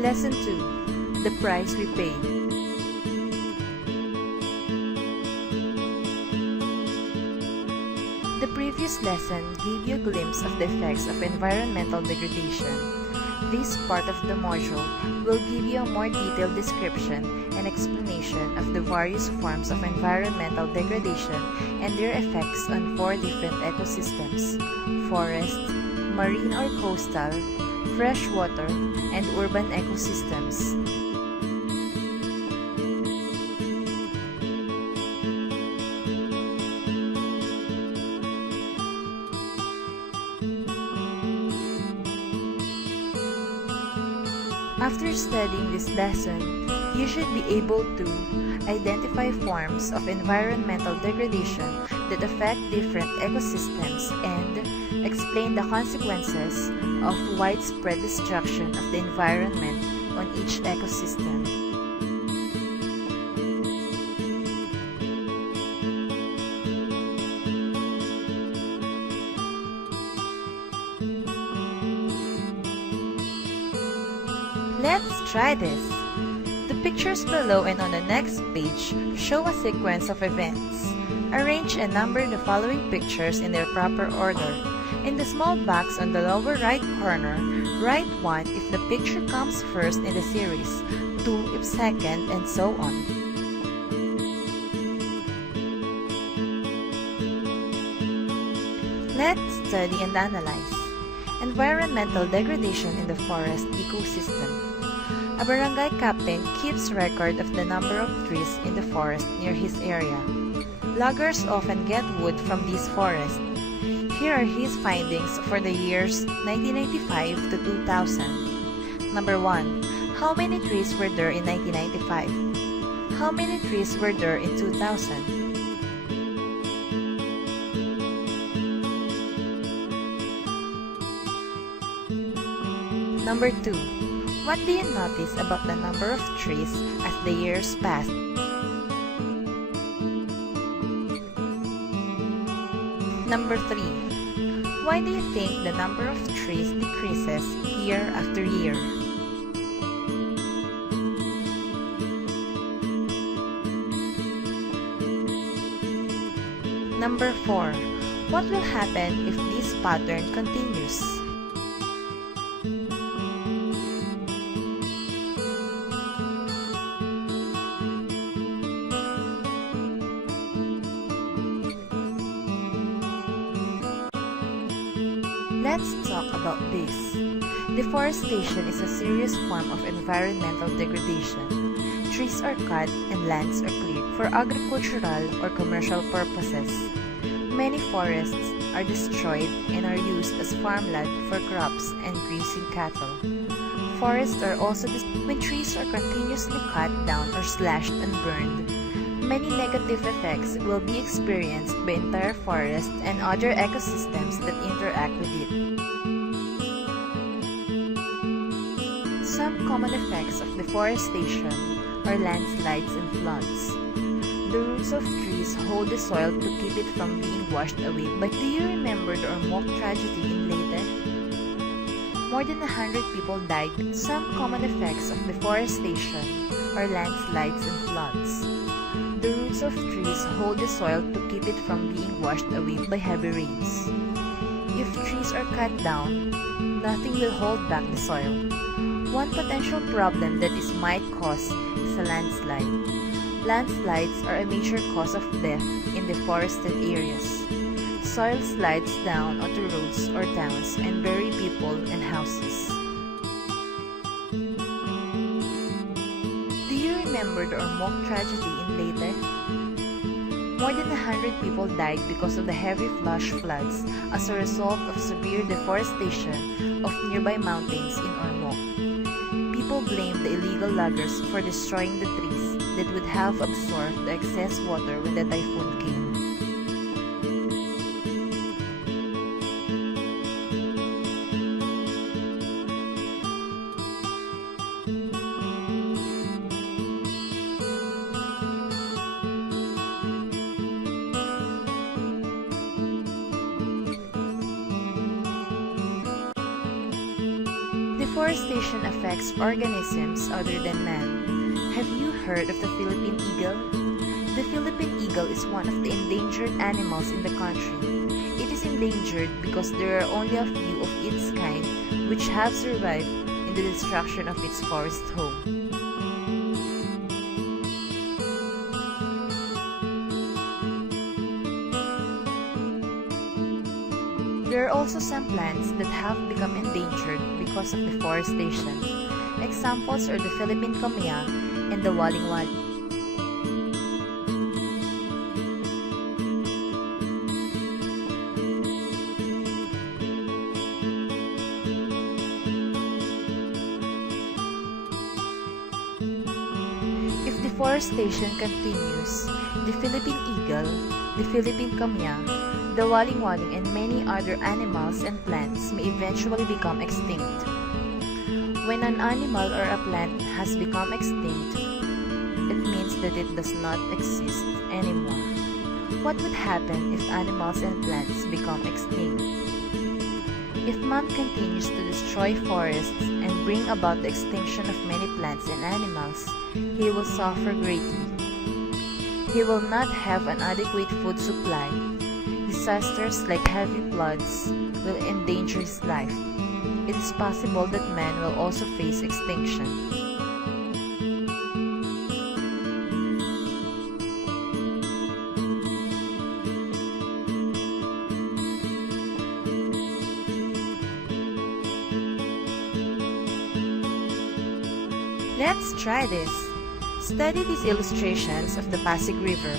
Lesson 2. The Price We Pay. The previous lesson gave you a glimpse of the effects of environmental degradation. This part of the module will give you a more detailed description and explanation of the various forms of environmental degradation and their effects on 4 different ecosystems: forest, marine or coastal, freshwater, and urban ecosystems. After studying this lesson, you should be able to identify forms of environmental degradation that affect different ecosystems and explain the consequences of widespread destruction of the environment on each ecosystem. Let's try this! The pictures below and on the next page show a sequence of events. Arrange and number the following pictures in their proper order. In the small box on the lower right corner, write 1 if the picture comes first in the series, 2 if second, and so on. Let's study and analyze. Environmental degradation in the forest ecosystem. A barangay captain keeps record of the number of trees in the forest near his area. Loggers often get wood from these forests. Here are his findings for the years 1995 to 2000. Number 1. How many trees were there in 1995? How many trees were there in 2000? Number 2. What do you notice about the number of trees as the years passed? Number 3. Why do you think the number of trees decreases year after year? Number 4. What will happen if this pattern continues? Let's talk about this. Deforestation is a serious form of environmental degradation. Trees are cut and lands are cleared for agricultural or commercial purposes. Many forests are destroyed and are used as farmland for crops and grazing cattle. Forests are also when trees are continuously cut down or slashed and burned. Many negative effects will be experienced by entire forests and other ecosystems that interact with it. Some common effects of deforestation are landslides and floods. The roots of trees hold the soil to keep it from being washed away. But do you remember the Ormoc tragedy in Leyte? More than 100 people died. Some common effects of deforestation are landslides and floods. The roots of trees hold the soil to keep it from being washed away by heavy rains. If trees are cut down, nothing will hold back the soil. One potential problem that this might cause is a landslide. Landslides are a major cause of death in deforested areas. Soil slides down onto roads or towns and bury people and houses. Remember the Ormoc tragedy in Leyte? More than 100 people died because of the heavy flash floods as a result of severe deforestation of nearby mountains in Ormoc. People blamed the illegal loggers for destroying the trees that would have absorbed the excess water when the typhoon came. Deforestation affects organisms other than man. Have you heard of the Philippine eagle? The Philippine eagle is one of the endangered animals in the country. It is endangered because there are only a few of its kind which have survived in the destruction of its forest home. There are also some plants that have become endangered because of deforestation. Examples are the Philippine camea and the waling-waling. If deforestation continues, the Philippine eagle, the Philippine camea, the waling-waling and many other animals and plants may eventually become extinct. When an animal or a plant has become extinct, it means that it does not exist anymore. What would happen if animals and plants become extinct? If man continues to destroy forests and bring about the extinction of many plants and animals, he will suffer greatly. He will not have an adequate food supply. Disasters like heavy floods will endanger his life. It is possible that man will also face extinction. Let's try this. Study these illustrations of the Pasig River.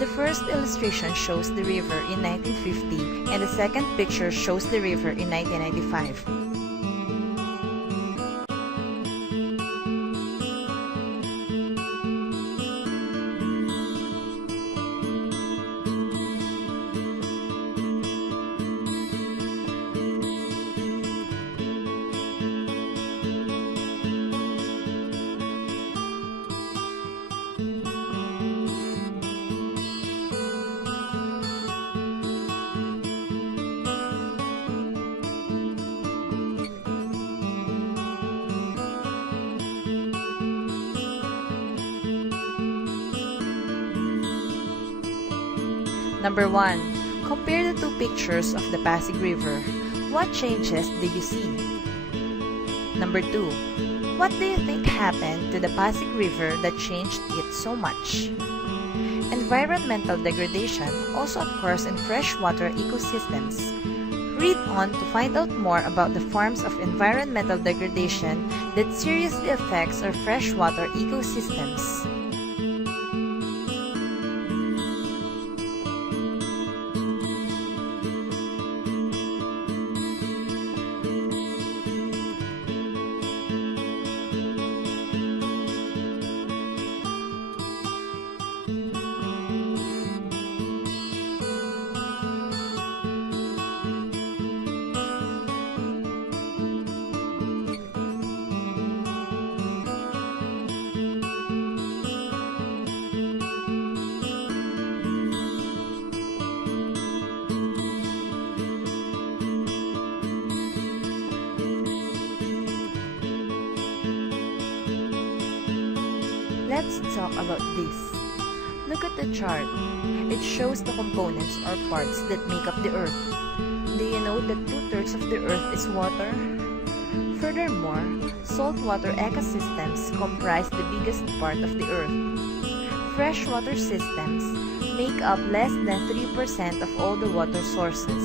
The first illustration shows the river in 1950 and the second picture shows the river in 1995. Number 1. Compare the two pictures of the Pasig River. What changes do you see? Number 2. What do you think happened to the Pasig River that changed it so much? Environmental degradation also occurs in freshwater ecosystems. Read on to find out more about the forms of environmental degradation that seriously affects our freshwater ecosystems. Let's talk about this. Look at the chart. It shows the components or parts that make up the Earth. Do you know that 2/3 of the Earth is water? Furthermore, saltwater ecosystems comprise the biggest part of the Earth. Freshwater systems make up less than 3% of all the water sources.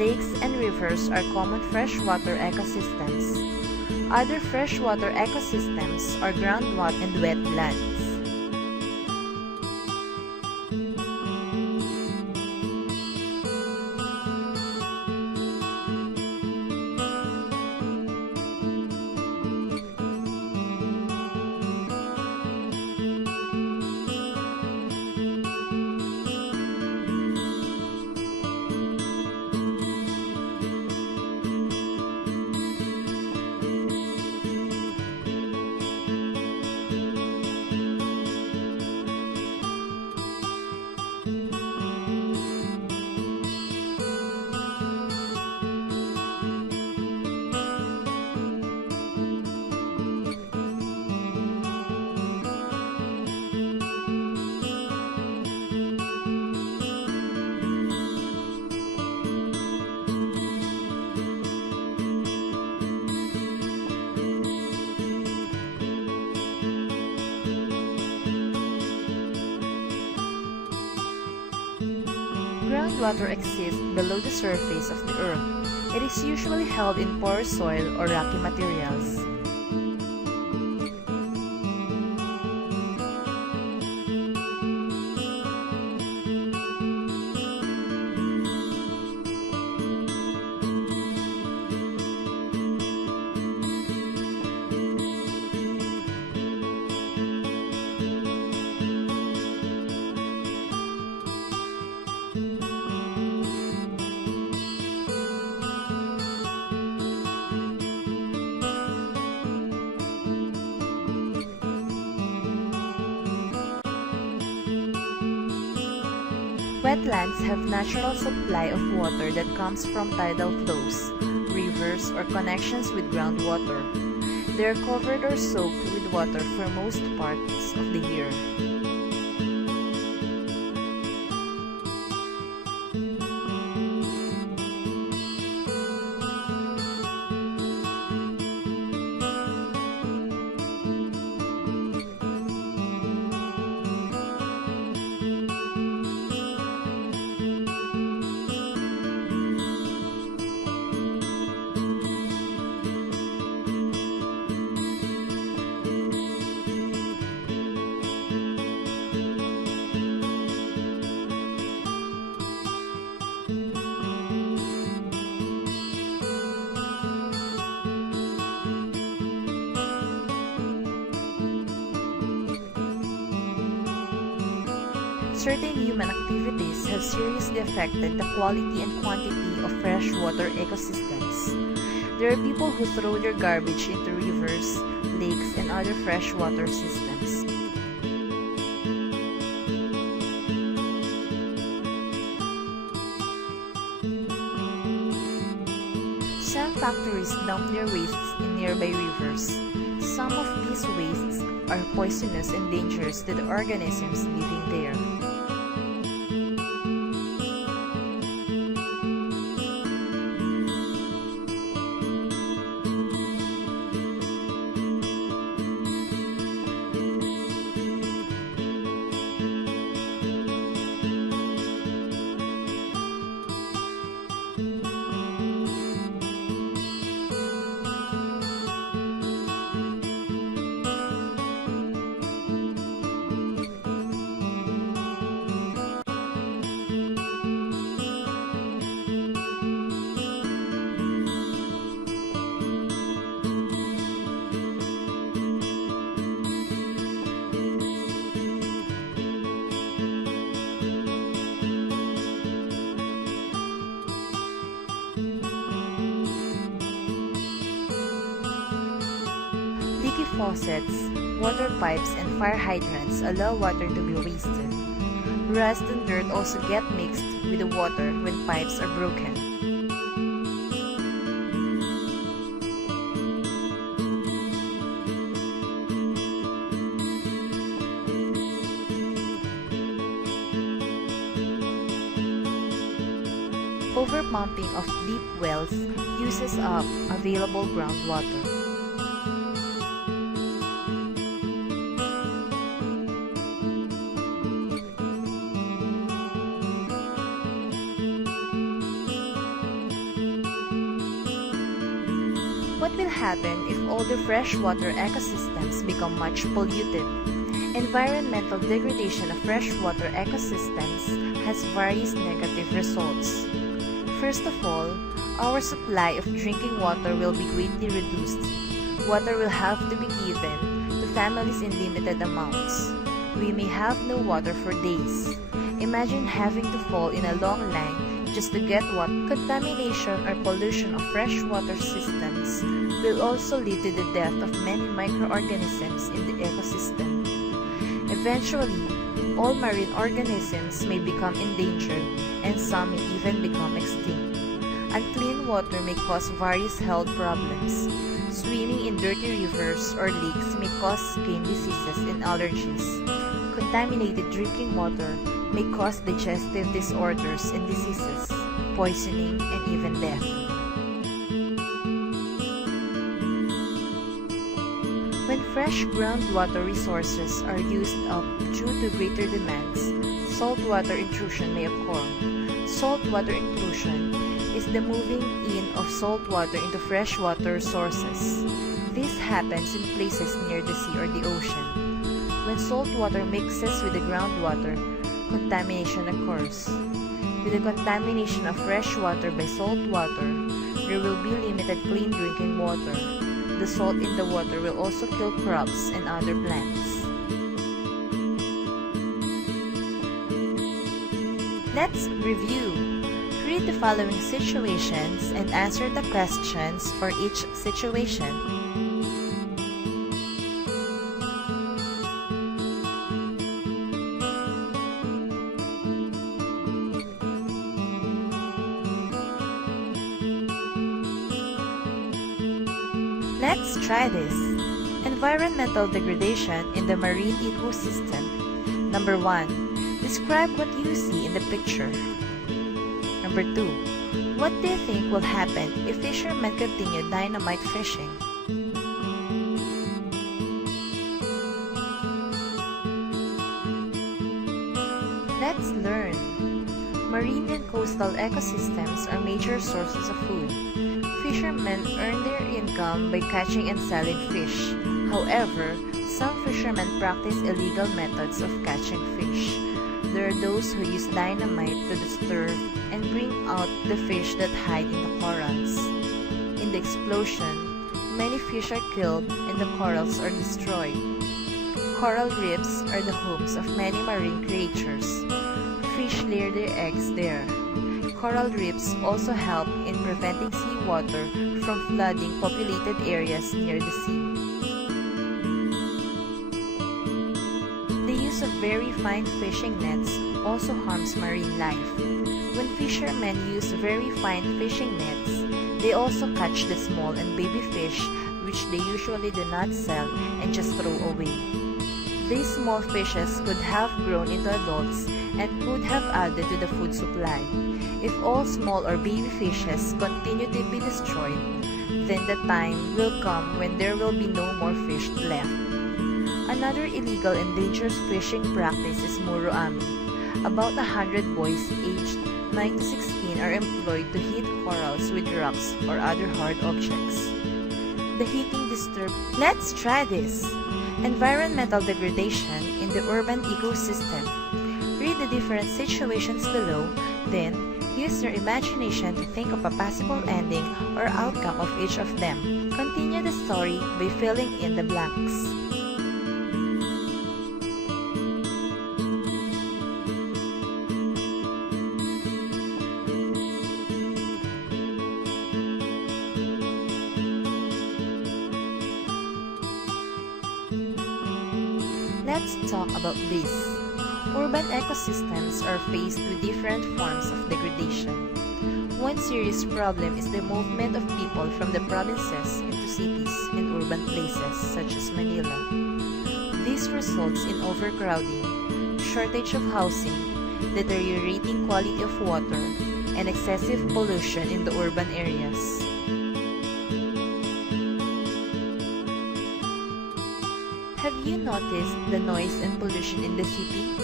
Lakes and rivers are common freshwater ecosystems. Other freshwater ecosystems are groundwater and wetlands. Groundwater exists below the surface of the earth. It is usually held in porous soil or rocky materials. Wetlands have natural supply of water that comes from tidal flows, rivers, or connections with groundwater. They are covered or soaked with water for most parts of the year. Certain human activities have seriously affected the quality and quantity of freshwater ecosystems. There are people who throw their garbage into rivers, lakes, and other freshwater systems. Some factories dump their wastes in nearby rivers. Some of these wastes are poisonous and dangerous to the organisms living there. Leaky faucets, water pipes, and fire hydrants allow water to be wasted. Rust and dirt also get mixed with the water when pipes are broken. Overpumping of deep wells uses up available groundwater. What will happen if all the freshwater ecosystems become much polluted? Environmental degradation of freshwater ecosystems has various negative results. First of all, our supply of drinking water will be greatly reduced. Water will have to be given to families in limited amounts. We may have no water for days. Imagine having to fall in a long line just to get water. Contamination or pollution of freshwater systems will also lead to the death of many microorganisms in the ecosystem. Eventually, all marine organisms may become endangered and some may even become extinct. Unclean water may cause various health problems. Swimming in dirty rivers or lakes may cause skin diseases and allergies. Contaminated drinking water may cause digestive disorders and diseases, poisoning, and even death. When fresh groundwater resources are used up due to greater demands, saltwater intrusion may occur. Saltwater intrusion is the moving in of salt water into freshwater sources. This happens in places near the sea or the ocean. When salt water mixes with the groundwater, contamination occurs. With the contamination of fresh water by salt water, there will be limited clean drinking water. The salt in the water will also kill crops and other plants. Let's review. Read the following situations and answer the questions for each situation. Let's try this. Environmental degradation in the marine ecosystem. Number 1. Describe what you see in the picture. Number 2. What do you think will happen if fishermen continue dynamite fishing? Let's learn. Marine and coastal ecosystems are major sources of food. Fishermen earn their income by catching and selling fish. However, some fishermen practice illegal methods of catching fish. There are those who use dynamite to disturb and bring out the fish that hide in the corals. In the explosion, many fish are killed and the corals are destroyed. Coral reefs are the homes of many marine creatures. Fish lay their eggs there. Coral reefs also help in preventing seawater from flooding populated areas near the sea. The use of very fine fishing nets also harms marine life. When fishermen use very fine fishing nets, they also catch the small and baby fish which they usually do not sell and just throw away. These small fishes could have grown into adults and could have added to the food supply. If all small or baby fishes continue to be destroyed, then the time will come when there will be no more fish left. Another illegal and dangerous fishing practice is muroami. About 100 boys aged 9 to 16 are employed to hit corals with rocks or other hard objects. The hitting disturbs. Let's try this. Environmental degradation in the urban ecosystem. Read the different situations below, then use your imagination to think of a possible ending or outcome of each of them. Continue the story by filling in the blanks. Let's talk about this. Urban ecosystems are faced with different forms of degradation. One serious problem is the movement of people from the provinces into cities and urban places such as Manila. This results in overcrowding, shortage of housing, deteriorating quality of water, and excessive pollution in the urban areas. Have you noticed the noise and pollution in the city?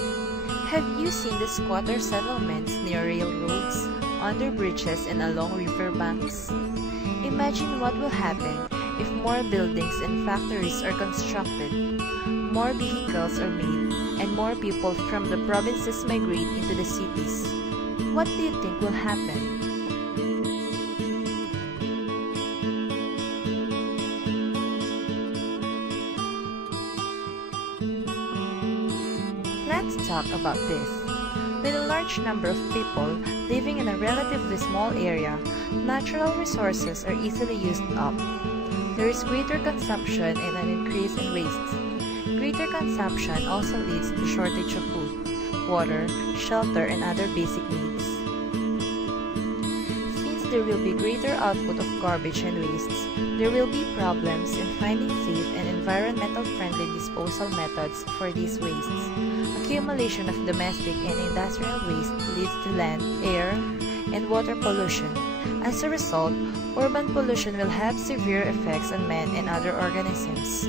Have you seen the squatter settlements near railroads, under bridges, and along riverbanks? Imagine what will happen if more buildings and factories are constructed, more vehicles are made, and more people from the provinces migrate into the cities. What do you think will happen? Let's talk about this. With a large number of people living in a relatively small area, natural resources are easily used up. There is greater consumption and an increase in waste. Greater consumption also leads to shortage of food, water, shelter, and other basic needs. Since there will be greater output of garbage and wastes, there will be problems in finding safe and environmental-friendly disposal methods for these wastes. Accumulation of domestic and industrial waste leads to land, air, and water pollution. As a result, urban pollution will have severe effects on man and other organisms.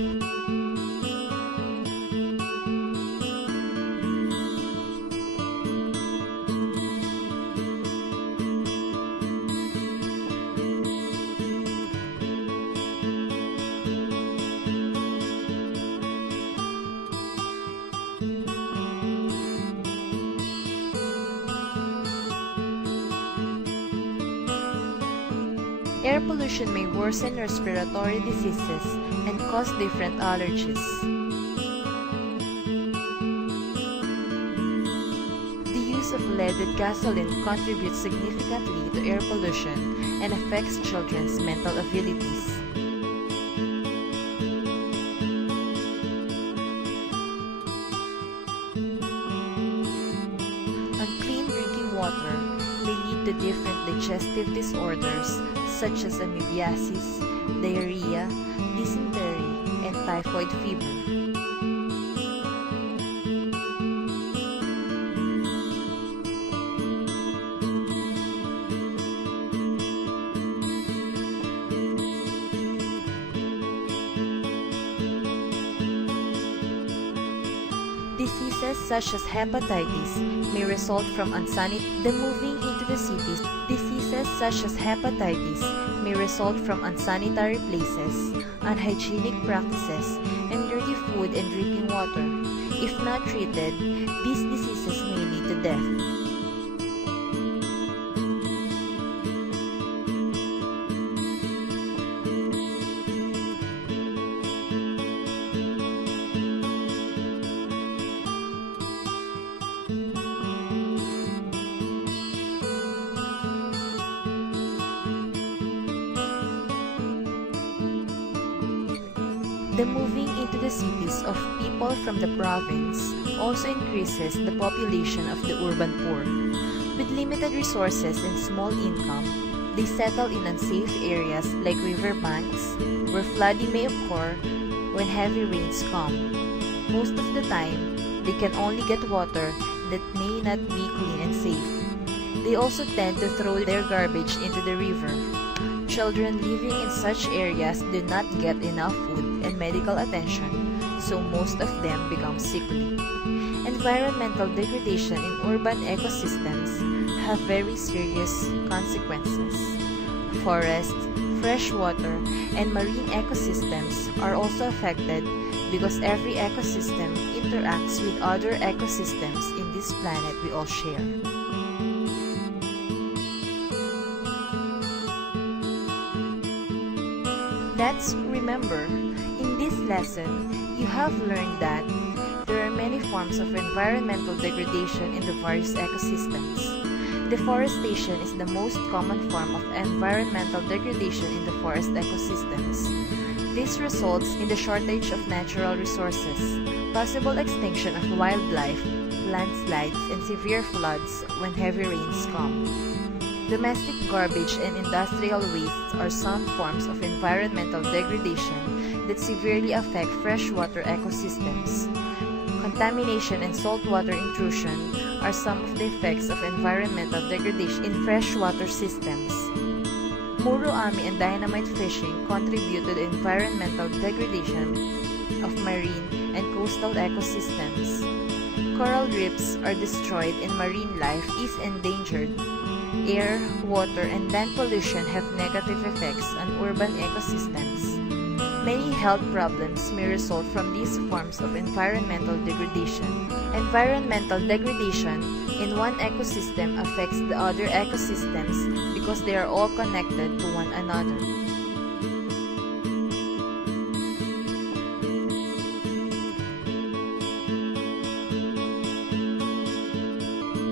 Air pollution may worsen respiratory diseases and cause different allergies. The use of leaded gasoline contributes significantly to air pollution and affects children's mental abilities. Unclean drinking water may lead to different digestive disorders such as amoebiasis, diarrhea, dysentery, and typhoid fever. Diseases such as hepatitis may result from unsanitary places, unhygienic practices, and dirty food and drinking water. If not treated, these diseases may lead to death. The moving into the cities of people from the province also increases the population of the urban poor. With limited resources and small income, they settle in unsafe areas like riverbanks, where flooding may occur when heavy rains come. Most of the time, they can only get water that may not be clean and safe. They also tend to throw their garbage into the river. Children living in such areas do not get enough food and medical attention, so most of them become sickly. Environmental degradation in urban ecosystems have very serious consequences. Forests, fresh water, and marine ecosystems are also affected because every ecosystem interacts with other ecosystems in this planet we all share. Let's remember, in this lesson, you have learned that there are many forms of environmental degradation in the various ecosystems. Deforestation is the most common form of environmental degradation in the forest ecosystems. This results in the shortage of natural resources, possible extinction of wildlife, landslides, and severe floods when heavy rains come. Domestic garbage and industrial wastes are some forms of environmental degradation that severely affect freshwater ecosystems. Contamination and saltwater intrusion are some of the effects of environmental degradation in freshwater systems. Muroami and dynamite fishing contribute to the environmental degradation of marine and coastal ecosystems. Coral reefs are destroyed and marine life is endangered. Air, water, and land pollution have negative effects on urban ecosystems. Many health problems may result from these forms of environmental degradation. Environmental degradation in one ecosystem affects the other ecosystems because they are all connected to one another.